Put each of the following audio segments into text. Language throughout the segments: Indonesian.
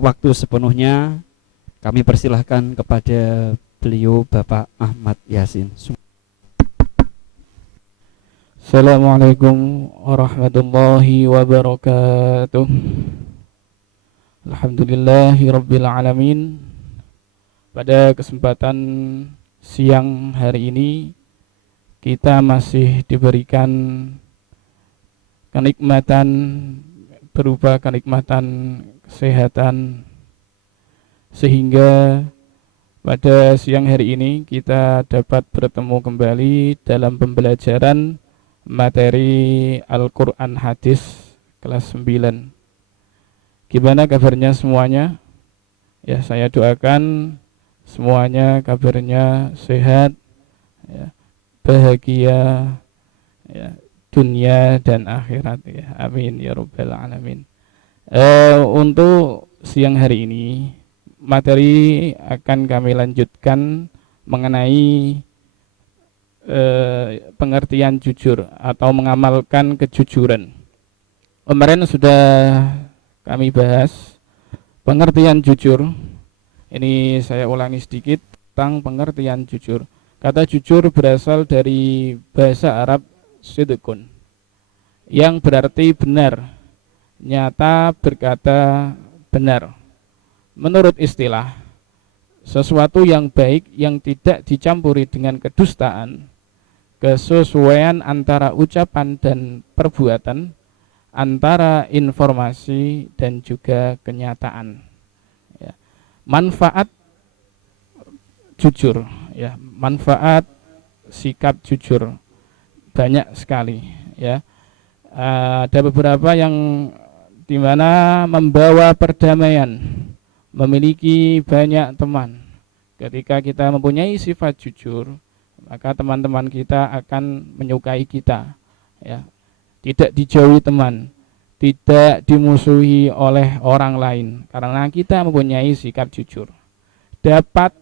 waktu sepenuhnya kami persilahkan kepada beliau Bapak Ahmad Yasin. Assalamualaikum warahmatullahi wabarakatuh. Alhamdulillahi rabbil alamin. Pada kesempatan siang hari ini kita masih diberikan kenikmatan berupa kenikmatan kesehatan, sehingga pada siang hari ini kita dapat bertemu kembali dalam pembelajaran materi Al-Quran Hadis kelas 9. Gimana kabarnya semuanya? Ya, saya doakan semuanya kabarnya sehat, ya, bahagia, ya, dunia dan akhirat, ya. Amin ya rabbal alamin. Untuk siang hari ini materi akan kami lanjutkan mengenai pengertian jujur atau mengamalkan kejujuran. Kemarin sudah kami bahas pengertian jujur. Ini saya ulangi sedikit tentang pengertian jujur. Kata jujur berasal dari bahasa Arab sidqun, yang berarti benar, nyata, berkata benar. Menurut istilah, sesuatu yang baik yang tidak dicampuri dengan kedustaan, kesesuaian antara ucapan dan perbuatan, antara informasi dan juga kenyataan, ya. Manfaat jujur, ya, manfaat sikap jujur banyak sekali, ya. Ada beberapa yang dimana membawa perdamaian, memiliki banyak teman. Ketika kita mempunyai sifat jujur, maka teman-teman kita akan menyukai kita, ya. Tidak dijauhi teman, tidak dimusuhi oleh orang lain, karena kita mempunyai sikap jujur. Dapat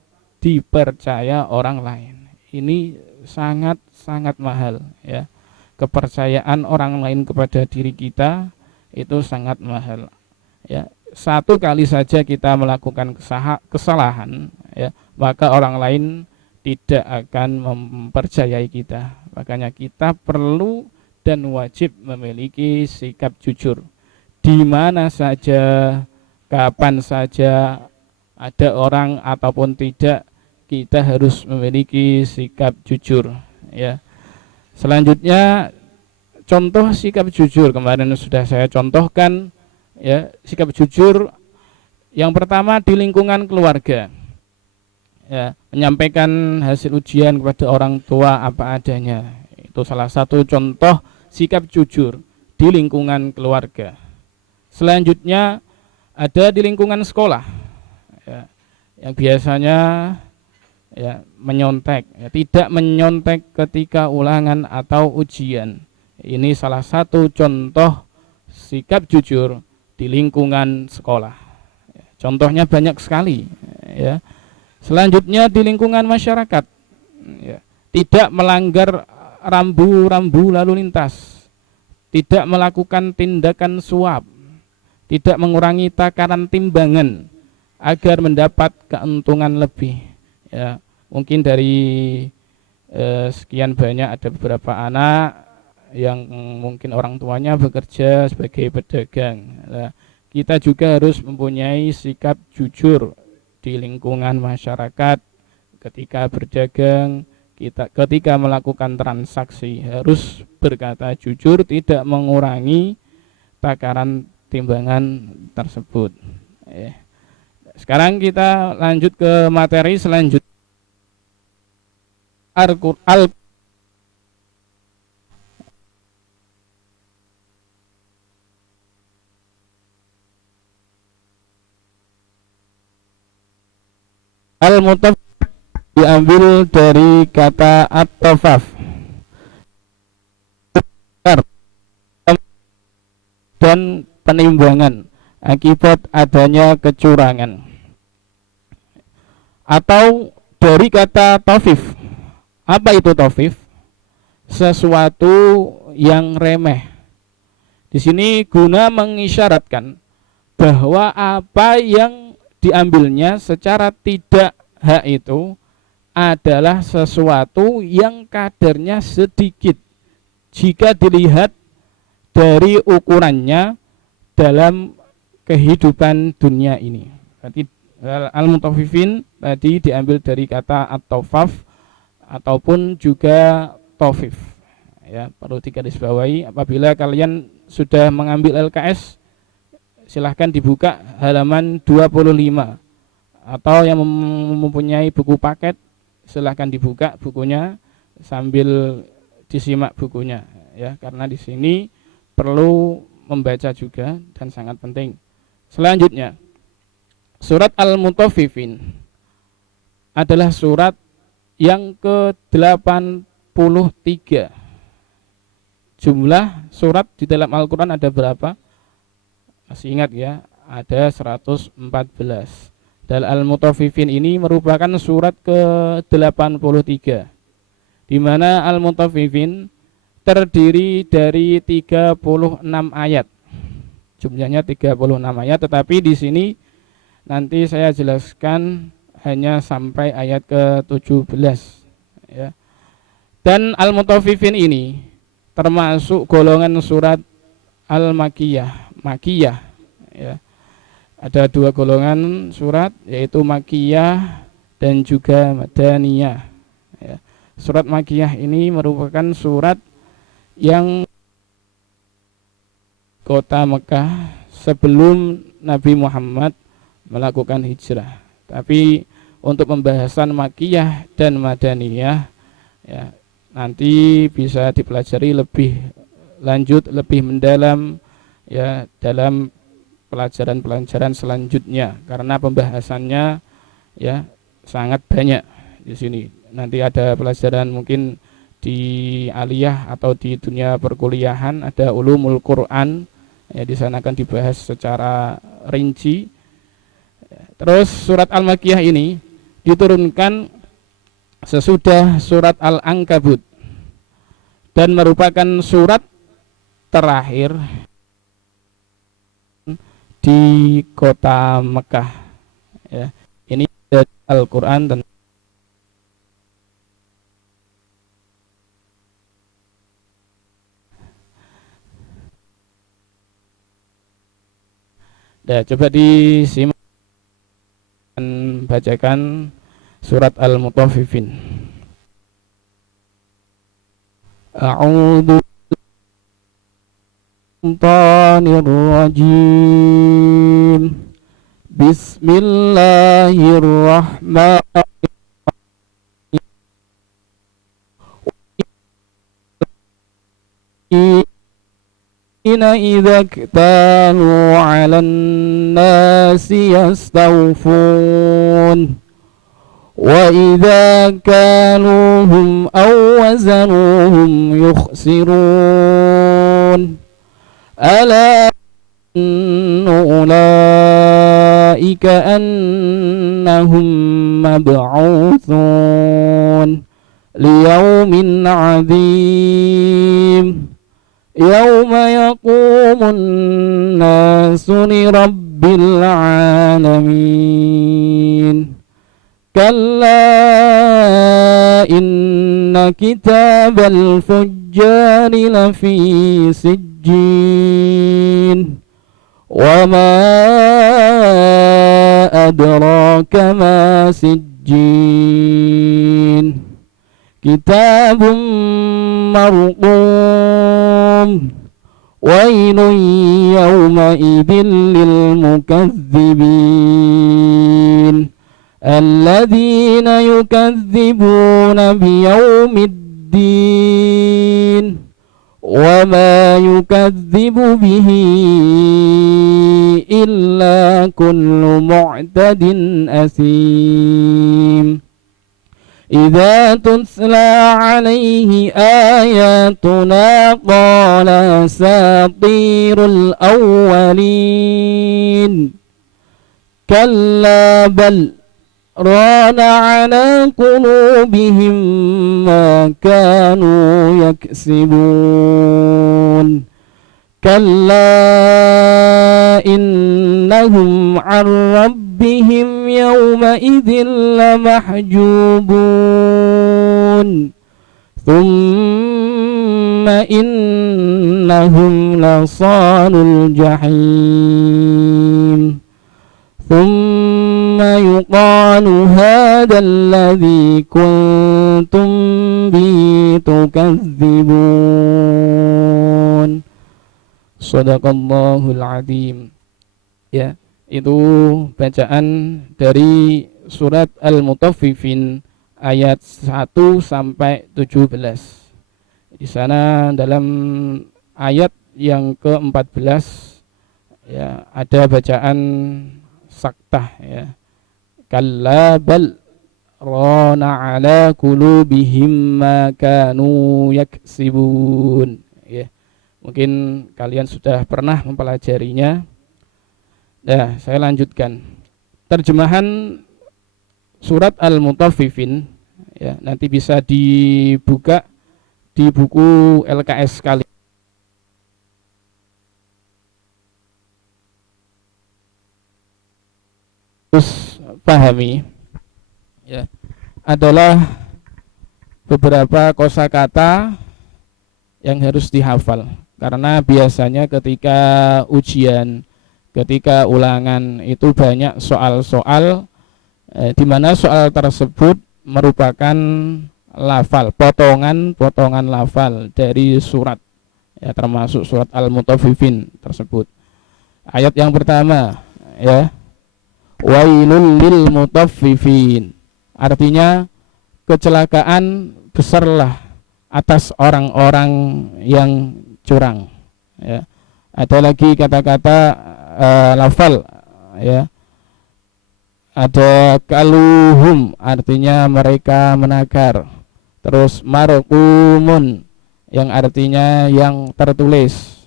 dipercaya orang lain. Ini sangat-sangat mahal, ya. Kepercayaan orang lain kepada diri kita itu sangat mahal, ya. Satu kali saja kita melakukan kesalahan, ya, maka orang lain tidak akan mempercayai kita. Makanya kita perlu dan wajib memiliki sikap jujur. Di mana saja, kapan saja, ada orang ataupun tidak, kita harus memiliki sikap jujur, ya. Selanjutnya, contoh sikap jujur kemarin sudah saya contohkan, ya. Sikap jujur yang pertama di lingkungan keluarga, ya, menyampaikan hasil ujian kepada orang tua apa adanya, itu salah satu contoh sikap jujur di lingkungan keluarga. Selanjutnya ada di lingkungan sekolah, ya, yang biasanya, ya, menyontek, ya, tidak menyontek ketika ulangan atau ujian. Ini salah satu contoh sikap jujur di lingkungan sekolah. Contohnya banyak sekali, ya. Selanjutnya di lingkungan masyarakat, ya, tidak melanggar rambu-rambu lalu lintas, tidak melakukan tindakan suap, tidak mengurangi takaran timbangan agar mendapat keuntungan lebih, ya. Mungkin dari sekian banyak ada beberapa anak yang mungkin orang tuanya bekerja sebagai pedagang. Nah, kita juga harus mempunyai sikap jujur di lingkungan masyarakat. Ketika berdagang, ketika melakukan transaksi harus berkata jujur, tidak mengurangi takaran timbangan tersebut. Sekarang kita lanjut ke materi selanjutnya. Al-mutaf diambil dari kata at-tafaf dan penimbangan akibat adanya kecurangan, atau dari kata tafif. Apa itu tafif? Sesuatu yang remeh. Di sini guna mengisyaratkan bahwa apa yang diambilnya secara tidak hak itu adalah sesuatu yang kadarnya sedikit jika dilihat dari ukurannya dalam kehidupan dunia ini. Berarti al-mutaffifin tadi diambil dari kata at-tawfaf ataupun juga tawfif. Ya, perlu digarisbawahi apabila kalian sudah mengambil LKS, silahkan dibuka halaman 25, atau yang mempunyai buku paket silahkan dibuka bukunya sambil disimak bukunya, ya, karena di sini perlu membaca juga dan sangat penting. Selanjutnya, surat Al-Mutaffifin adalah surat yang ke-83. Jumlah surat di dalam Al-Quran ada berapa? Masih ingat ya? Ada 114. Dan Al-Mutaffifin ini merupakan surat ke-83, di mana Al-Mutaffifin terdiri dari 36 ayat. Jumlahnya 36 ayat, tetapi di sini nanti saya jelaskan hanya sampai ayat ke-17, ya. Dan Al-Mutaffifin ini termasuk golongan surat Al-Makiyah, Makiyah, ya. Ada dua golongan surat, yaitu Makiyah dan juga Madaniyah, ya. Surat Makiyah ini merupakan surat yang kota Mekah sebelum Nabi Muhammad melakukan hijrah. Tapi untuk pembahasan Makiyah dan Madaniyah, ya, nanti bisa dipelajari lebih lanjut, lebih mendalam, ya, dalam pelajaran-pelajaran selanjutnya, karena pembahasannya, ya, sangat banyak di sini. Nanti ada pelajaran mungkin di aliyah atau di dunia perkuliahan, ada ulumul Quran, ya, di sana akan dibahas secara rinci. Terus surat Al-Makiyah ini diturunkan sesudah surat Al-Ankabut dan merupakan surat terakhir di kota Mekah, ya. Ini dari Al-Quran dan coba disimak dan bacakan surat Al-Mutaffifin. A'udzu Bismillahirrahmanirrahim. Bismillahirrahmanirrahim. إذا اكتالوا على الناس يستوفون وإذا كالوهم أو وزنوهم يخسرون ألا إن أولئك أنهم مبعوثون ليوم عظيم يوم يقوم الناس لرب العالمين كلا إن كتاب الفجار لفي سجين وما أدراك ما سجين كتاب مرقوم ويل يومئذ للمكذبين الذين يكذبون بيوم الدين وما يكذب به إلا كل معتد أثيم إذا تتلى عليه آياتنا قال أساطير الأولين كلا بل ران على قلوبهم ما كانوا يكسبون kalla innahum 'an rabbihim yawma idzin lamahjubun thumma innahum lasalul jahim thumma yuqalu hadzal ladzi kuntum bihi tukadzibun. Shadaqallahul adzim. Ya, itu bacaan dari surat Al-Mutaffifin ayat 1 sampai 17. Di sana dalam ayat yang ke-14 ya ada bacaan saktah ya. Kalla bal rana ala qulubihim ma kanu yaksibun. Ya. Mungkin kalian sudah pernah mempelajarinya. Nah, saya lanjutkan. Terjemahan surat Al-Mutaffifin ya, nanti bisa dibuka di buku LKS kali. Terus pahami ya, adalah beberapa kosakata yang harus dihafal. Karena biasanya ketika ujian, ketika ulangan itu banyak soal-soal di mana soal tersebut merupakan lafal, potongan lafal dari surat ya, termasuk surat Al-Mutaffifin tersebut. Ayat yang pertama ya, wailul lil mutaffifin, artinya kecelakaan besarlah atas orang-orang yang curang ya. Ada lagi kata-kata lafal ya, ada kaluhum, artinya mereka menakar. Terus marqumun, yang artinya yang tertulis.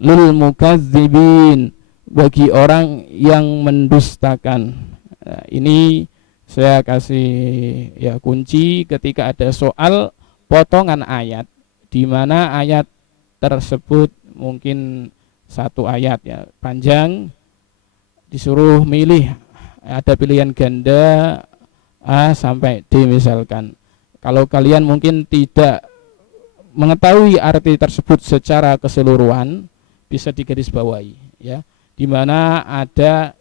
Lil mukadzibin, bagi orang yang mendustakan. Nah, ini saya kasih ya kunci ketika ada soal potongan ayat, di mana ayat tersebut mungkin satu ayat ya panjang, disuruh milih, ada pilihan ganda A sampai D misalkan. Kalau kalian mungkin tidak mengetahui arti tersebut secara keseluruhan, bisa digarisbawahi ya, di mana ada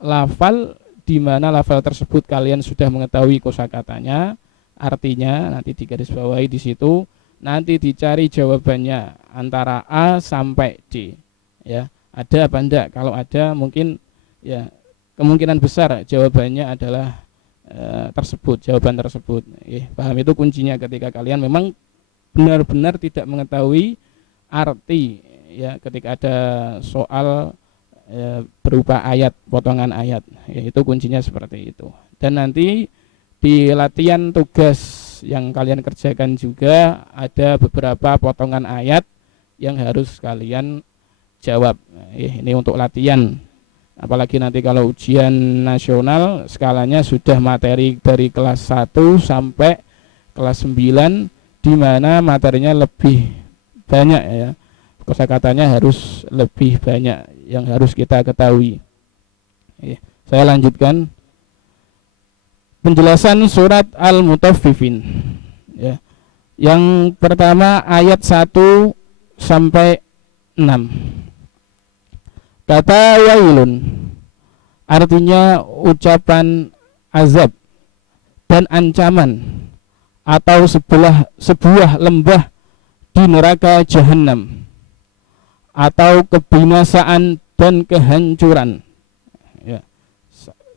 lafal, di mana lafal tersebut kalian sudah mengetahui kosakatanya, artinya nanti digarisbawahi di situ, nanti dicari jawabannya antara A sampai D ya. Ada apa enggak? Kalau ada mungkin ya kemungkinan besar jawabannya adalah jawaban tersebut. Paham itu kuncinya ketika kalian memang benar-benar tidak mengetahui arti ya, ketika ada soal berupa ayat, potongan ayat, itu kuncinya seperti itu. Dan nanti di latihan tugas yang kalian kerjakan juga ada beberapa potongan ayat yang harus kalian jawab. Ini untuk latihan. Apalagi nanti kalau ujian nasional skalanya sudah materi dari kelas 1 sampai kelas 9, di mana materinya lebih banyak ya. Kosakatanya harus lebih banyak yang harus kita ketahui. Saya lanjutkan penjelasan surat Al-Mutaffifin ya. Yang pertama ayat 1 sampai 6. Kata wailun artinya ucapan azab dan ancaman atau sebuah lembah di neraka jahanam, atau kebinasaan dan kehancuran ya.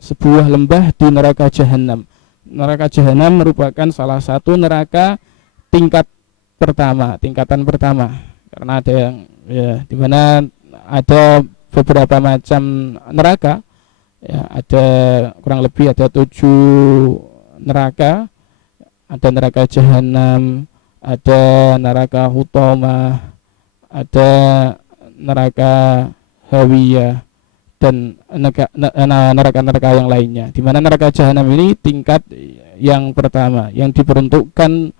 Sebuah lembah di neraka jahanam. Neraka jahanam merupakan salah satu neraka tingkatan pertama, karena ada yang ya, di mana ada beberapa macam neraka ya, ada kurang lebih ada 7 neraka. Ada neraka jahanam, ada neraka hutama, ada neraka hawiyah, dan neraka-neraka yang lainnya. Di mana neraka jahanam ini tingkat yang pertama, yang diperuntukkan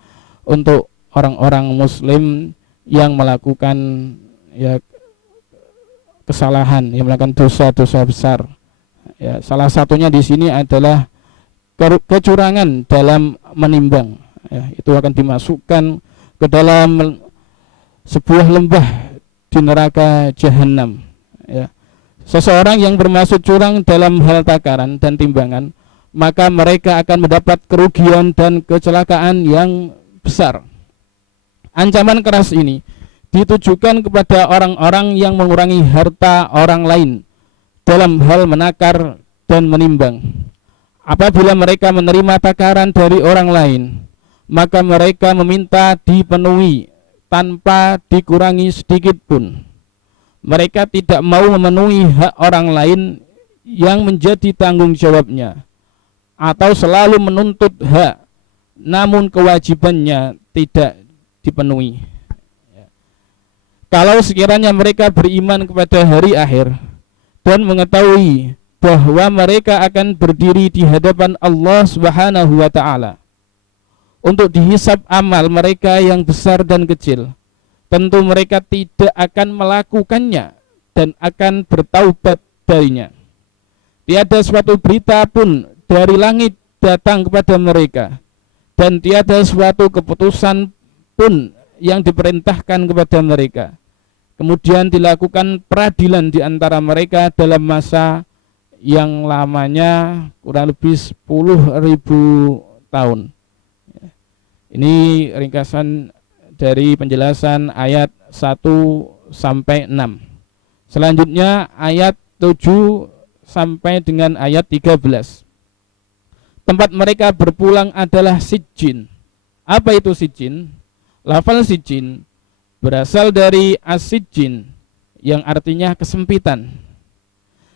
untuk orang-orang muslim yang melakukan ya kesalahan, yang melakukan dosa-dosa besar. Ya, salah satunya di sini adalah kecurangan dalam menimbang. Ya, itu akan dimasukkan ke dalam sebuah lembah di neraka jahanam. Ya. Seseorang yang bermaksud curang dalam hal takaran dan timbangan, maka mereka akan mendapat kerugian dan kecelakaan yang besar. Ancaman keras ini ditujukan kepada orang-orang yang mengurangi harta orang lain dalam hal menakar dan menimbang. Apabila mereka menerima takaran dari orang lain, maka mereka meminta dipenuhi tanpa dikurangi sedikit pun. Mereka tidak mau memenuhi hak orang lain yang menjadi tanggung jawabnya, atau selalu menuntut hak namun kewajibannya tidak dipenuhi. Kalau sekiranya mereka beriman kepada hari akhir dan mengetahui bahwa mereka akan berdiri di hadapan Allah Subhanahu wa taala untuk dihisab amal mereka yang besar dan kecil, tentu mereka tidak akan melakukannya dan akan bertaubat darinya. Tiada suatu berita pun dari langit datang kepada mereka, dan tiada suatu keputusan pun yang diperintahkan kepada mereka. Kemudian dilakukan peradilan di antara mereka dalam masa yang lamanya kurang lebih 10.000 tahun. Ini ringkasan dari penjelasan ayat 1 sampai 6. Selanjutnya ayat 7 sampai dengan ayat 13. Tempat mereka berpulang adalah Sijjin. Apa itu Sijjin? Lafal Sijjin berasal dari as-sijjin yang artinya kesempitan.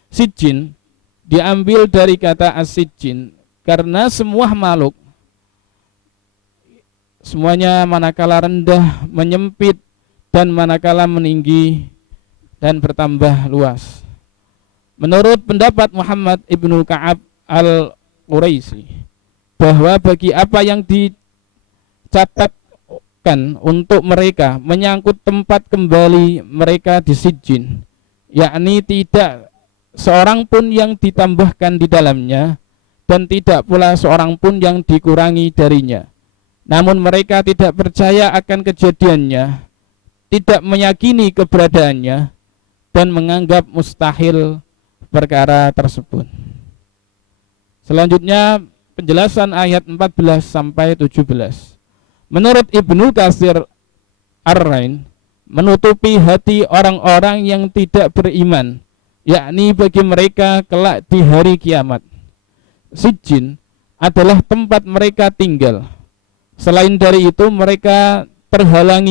Sijjin diambil dari kata as-sijjin karena semua makhluk semuanya manakala rendah menyempit dan manakala meninggi dan bertambah luas. Menurut pendapat Muhammad ibnu Ka'ab al-Quraisy, bahwa bagi apa yang dicatatkan untuk mereka menyangkut tempat kembali mereka di Sijjin, yakni tidak seorang pun yang ditambahkan di dalamnya dan tidak pula seorang pun yang dikurangi darinya. Namun mereka tidak percaya akan kejadiannya, tidak meyakini keberadaannya, dan menganggap mustahil perkara tersebut. Selanjutnya penjelasan ayat 14 sampai 17. Menurut Ibnu Katsir Ar-Rain, menutupi hati orang-orang yang tidak beriman, yakni bagi mereka kelak di hari kiamat. Sijjin adalah tempat mereka tinggal. Selain dari itu mereka terhalang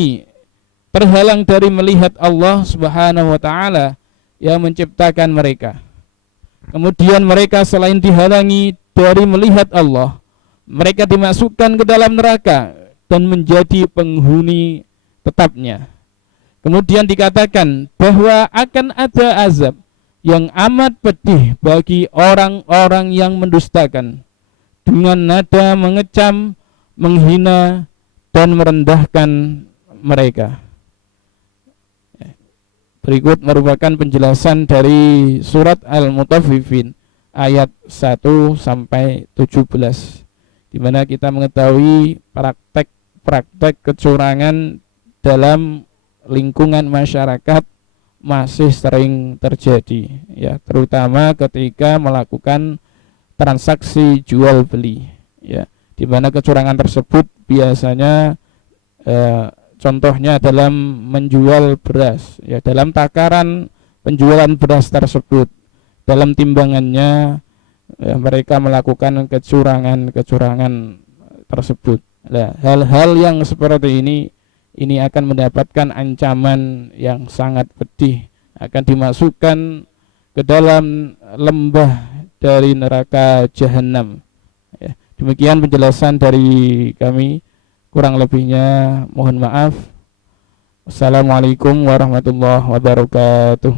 dari melihat Allah Subhanahu wa taala yang menciptakan mereka. Kemudian mereka selain dihalangi dari melihat Allah, mereka dimasukkan ke dalam neraka dan menjadi penghuni tetapnya. Kemudian dikatakan bahwa akan ada azab yang amat pedih bagi orang-orang yang mendustakan dengan nada mengecam, menghina dan merendahkan mereka. Berikut merupakan penjelasan dari surat Al-Mutaffifin ayat 1 sampai 17, di mana kita mengetahui praktek kecurangan dalam lingkungan masyarakat masih sering terjadi, ya, terutama ketika melakukan transaksi jual beli, ya, di mana kecurangan tersebut biasanya contohnya dalam menjual beras, ya, dalam takaran penjualan beras tersebut, dalam timbangannya, ya, mereka melakukan kecurangan tersebut. Nah, hal-hal yang seperti ini akan mendapatkan ancaman yang sangat pedih, akan dimasukkan ke dalam lembah dari neraka jahanam. Ya. Demikian penjelasan dari kami, kurang lebihnya mohon maaf. Assalamualaikum warahmatullahi wabarakatuh.